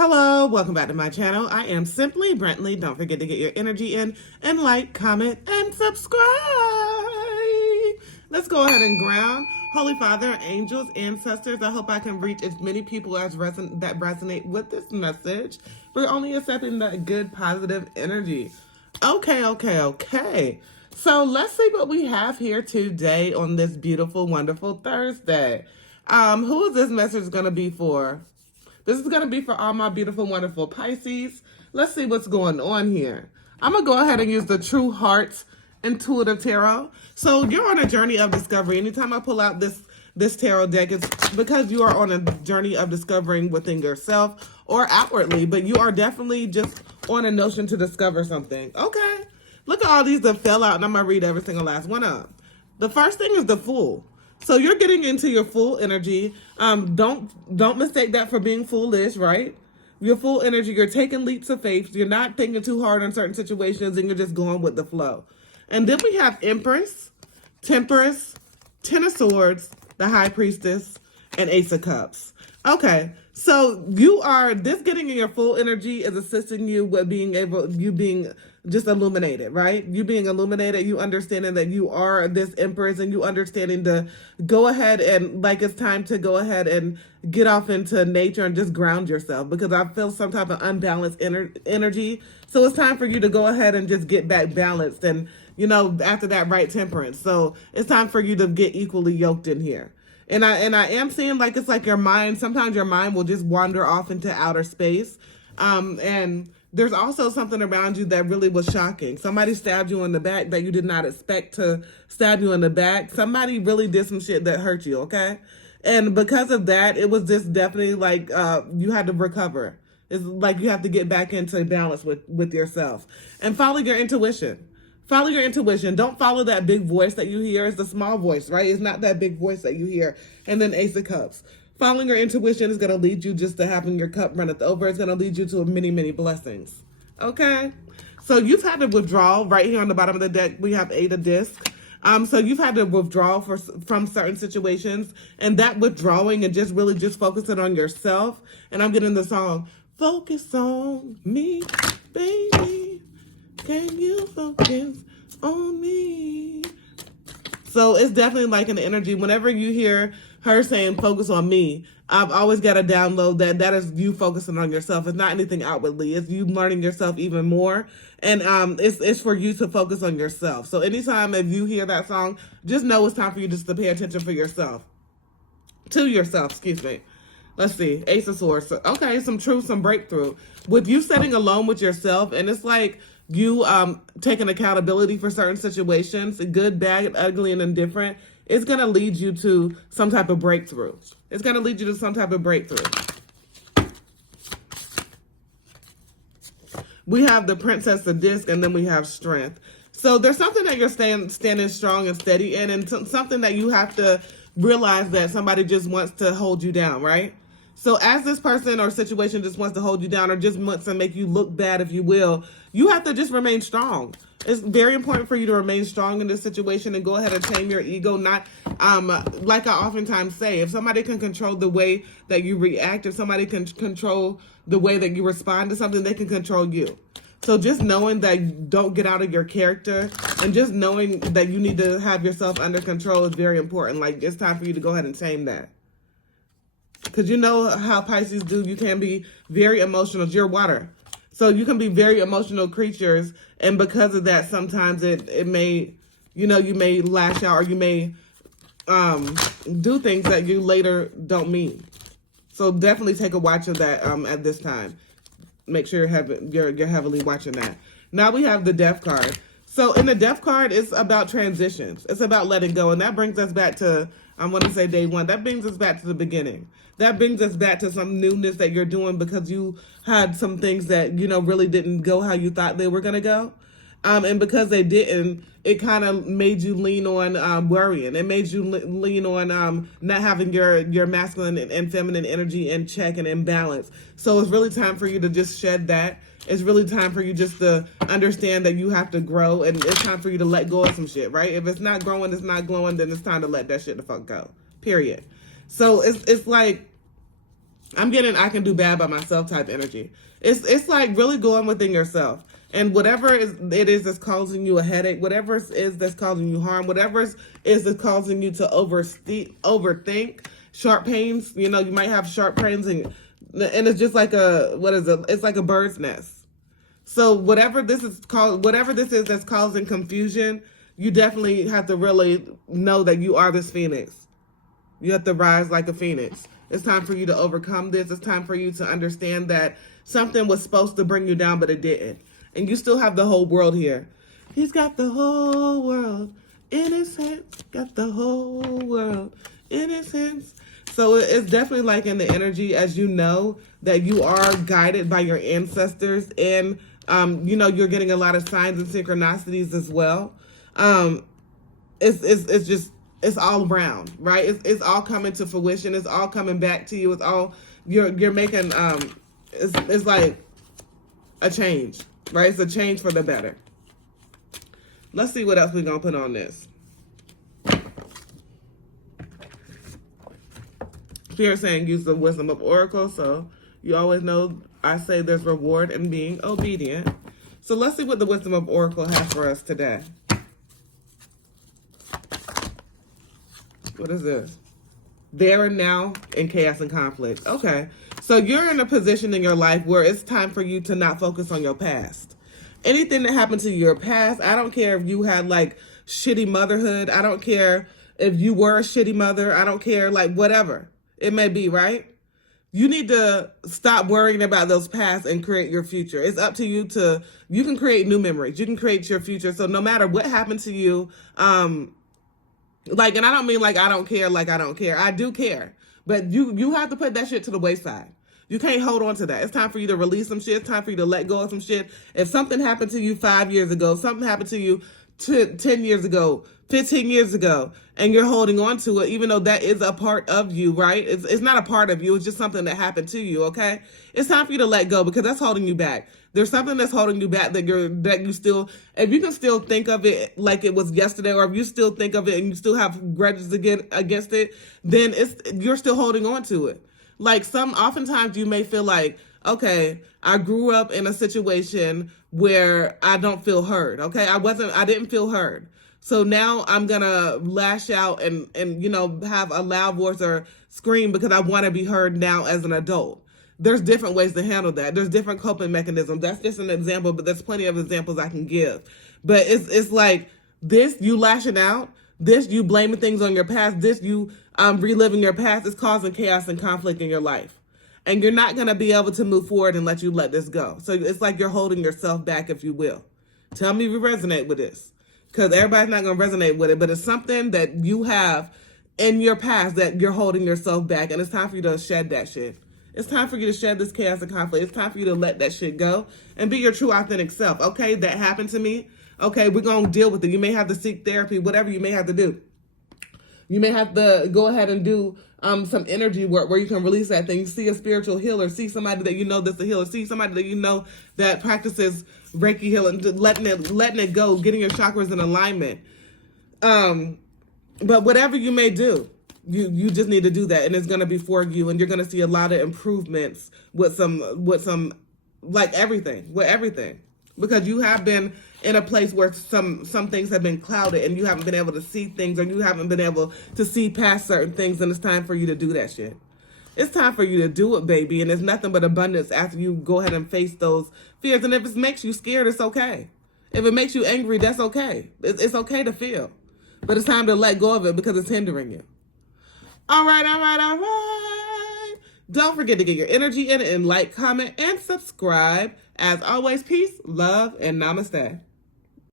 Hello, welcome back to my channel. I am simply BreantlyB. Don't forget to get your energy in and like, comment, and subscribe. Let's go ahead and ground. Holy Father, angels, ancestors, I hope I can reach as many people as that resonate with this message. We're only accepting that good, positive energy. Okay. So let's see what we have here today on this beautiful, wonderful Thursday. Who is this message going to be for? This is going to be for all my beautiful, wonderful Pisces. Let's see what's going on here. I'm going to go ahead and use the True Heart Intuitive Tarot. So you're on a journey of discovery. Anytime I pull out this tarot deck, it's because you are on a journey of discovering within yourself or outwardly, but you are definitely just on a notion to discover something. Okay. Look at all these that fell out, and I'm going to read every single last one up. The first thing is the Fool. So you're getting into your full energy. Don't mistake that for being foolish, right? Your full energy, you're taking leaps of faith. You're not thinking too hard on certain situations, and you're just going with the flow. And then we have Empress, Temperance, Ten of Swords, the High Priestess, and Ace of Cups. Okay, so this getting in your full energy is assisting you with being just illuminated, right? You being illuminated, you understanding that you are this Empress, and you understanding to go ahead and it's time to go ahead and get off into nature and just ground yourself, because I feel some type of unbalanced energy. So it's time for you to go ahead and just get back balanced, and after that, right temperance. So it's time for you to get equally yoked in here. And I am seeing it's like your mind, sometimes your mind will just wander off into outer space. And there's also something around you that really was shocking. Somebody stabbed you in the back that you did not expect to stab you in the back. Somebody really did some shit that hurt you, okay? And because of that, it was just definitely you had to recover. It's like you have to get back into balance with yourself. And follow your intuition. Follow your intuition. Don't follow that big voice that you hear. It's the small voice, right? It's not that big voice that you hear. And then Ace of Cups. Following your intuition is going to lead you just to having your cup runneth over. It's going to lead you to many, many blessings. Okay? So you've had to withdraw. Right here on the bottom of the deck, we have Eight of Discs. So you've had to withdraw from certain situations. And that withdrawing and just really just focusing on yourself. And I'm getting the song, Focus on Me, Baby. Can you focus on me? So it's definitely like an energy. Whenever you hear her saying focus on me, I've always got to download that is you focusing on yourself. It's not anything outwardly. It's you learning yourself even more. And it's for you to focus on yourself. So anytime if you hear that song, just know it's time for you just to pay attention for yourself. To yourself, excuse me. Let's see. Ace of Swords. Okay, some truth, some breakthrough. With you sitting alone with yourself, and it's like you taking accountability for certain situations, good, bad, ugly, and indifferent, it's going to lead you to some type of breakthrough. It's going to lead you to some type of breakthrough. We have the Princess of Disc, and then we have Strength. So there's something that you're standing strong and steady in, and something that you have to realize that somebody just wants to hold you down, right? So as this person or situation just wants to hold you down or just wants to make you look bad, if you will, you have to just remain strong. It's very important for you to remain strong in this situation and go ahead and tame your ego. Not like I oftentimes say, if somebody can control the way that you react, if somebody can control the way that you respond to something, they can control you. So just knowing that you don't get out of your character and just knowing that you need to have yourself under control is very important. Like, it's time for you to go ahead and tame that. Because you know how Pisces do. You can be very emotional. You're water. So you can be very emotional creatures. And because of that, sometimes it may, you may lash out or you may do things that you later don't mean. So definitely take a watch of that at this time. Make sure you're heavily watching that. Now we have the Death card. So in the Death card, it's about transitions. It's about letting go. And that brings us back to, I want to say day one. That brings us back to the beginning. That brings us back to some newness that you're doing because you had some things that, really didn't go how you thought they were going to go. And because they didn't, it kind of made you lean on worrying. It made you lean on not having your masculine and feminine energy in check and in balance. So it's really time for you to just shed that. It's really time for you just to understand that you have to grow, and it's time for you to let go of some shit, right? If it's not growing, it's not glowing, then it's time to let that shit the fuck go. Period. So it's like I'm getting I can do bad by myself type energy. It's like really going within yourself. And whatever it is that's causing you a headache, whatever it is that's causing you harm, whatever it is that's causing you to overthink, sharp pains, you know, you might have sharp pains and it's just like it's like a bird's nest. So whatever this is that's causing confusion, you definitely have to really know that you are this phoenix. You have to rise like a phoenix. It's time for you to overcome this. It's time for you to understand that something was supposed to bring you down, but it didn't. And you still have the whole world here. He's got the whole world in his hands. Got the whole world in his hands. So it's definitely like in the energy, as you know, that you are guided by your ancestors. And, you know, you're getting a lot of signs and synchronicities as well. It's all around, right? It's all coming to fruition. It's all coming back to you. It's all you're making. It's like a change, right? It's a change for the better. Let's see what else we're gonna put on this. Spirit saying use the wisdom of Oracle, so you always know I say there's reward in being obedient. So let's see what the wisdom of Oracle has for us today. What is this? There and now in chaos and conflict. Okay. So you're in a position in your life where it's time for you to not focus on your past. Anything that happened to your past, I don't care if you had like shitty motherhood. I don't care if you were a shitty mother. I don't care, like whatever it may be, right? You need to stop worrying about those past and create your future. It's up to you you can create new memories. You can create your future. So no matter what happened to you, like, and I don't mean like I don't care, like I don't care. I do care. But you have to put that shit to the wayside. You can't hold on to that. It's time for you to release some shit. It's time for you to let go of some shit. If something happened to you 5 years ago, something happened to you 10 years ago, 15 years ago, and you're holding on to it, even though that is a part of you, right? It's not a part of you. It's just something that happened to you, okay? It's time for you to let go because that's holding you back. There's something that's holding you back that you still, if you can still think of it like it was yesterday, or if you still think of it and you still have grudges against it, then you're still holding on to it. Like oftentimes you may feel like, okay, I grew up in a situation where I don't feel heard, okay? I didn't feel heard. So now I'm going to lash out and, you know, have a loud voice or scream because I want to be heard now as an adult. There's different ways to handle that. There's different coping mechanisms. That's just an example, but there's plenty of examples I can give. But it's like this, you lashing out, this, you blaming things on your past, this, you reliving your past is causing chaos and conflict in your life. And you're not going to be able to move forward unless you let this go. So it's like you're holding yourself back, if you will. Tell me if you resonate with this. Because everybody's not going to resonate with it. But it's something that you have in your past that you're holding yourself back. And it's time for you to shed that shit. It's time for you to shed this chaos and conflict. It's time for you to let that shit go and be your true authentic self. Okay, that happened to me. Okay, we're going to deal with it. You may have to seek therapy, whatever you may have to do. You may have to go ahead and do some energy work where you can release that thing. See a spiritual healer. See somebody that you know that's a healer. See somebody that you know that practices Reiki healing, letting it go, getting your chakras in alignment. But whatever you may do, you just need to do that, and it's going to be for you, and you're going to see a lot of improvements with some like everything, because you have been in a place where some things have been clouded and you haven't been able to see things, or you haven't been able to see past certain things, and it's time for you to do that shit. It's time for you to do it, baby, and it's nothing but abundance after you go ahead and face those fears. And if it makes you scared, it's okay. If it makes you angry, that's okay. It's okay to feel. But it's time to let go of it because it's hindering you. All right. Don't forget to get your energy in and like, comment, and subscribe. As always, peace, love, and namaste.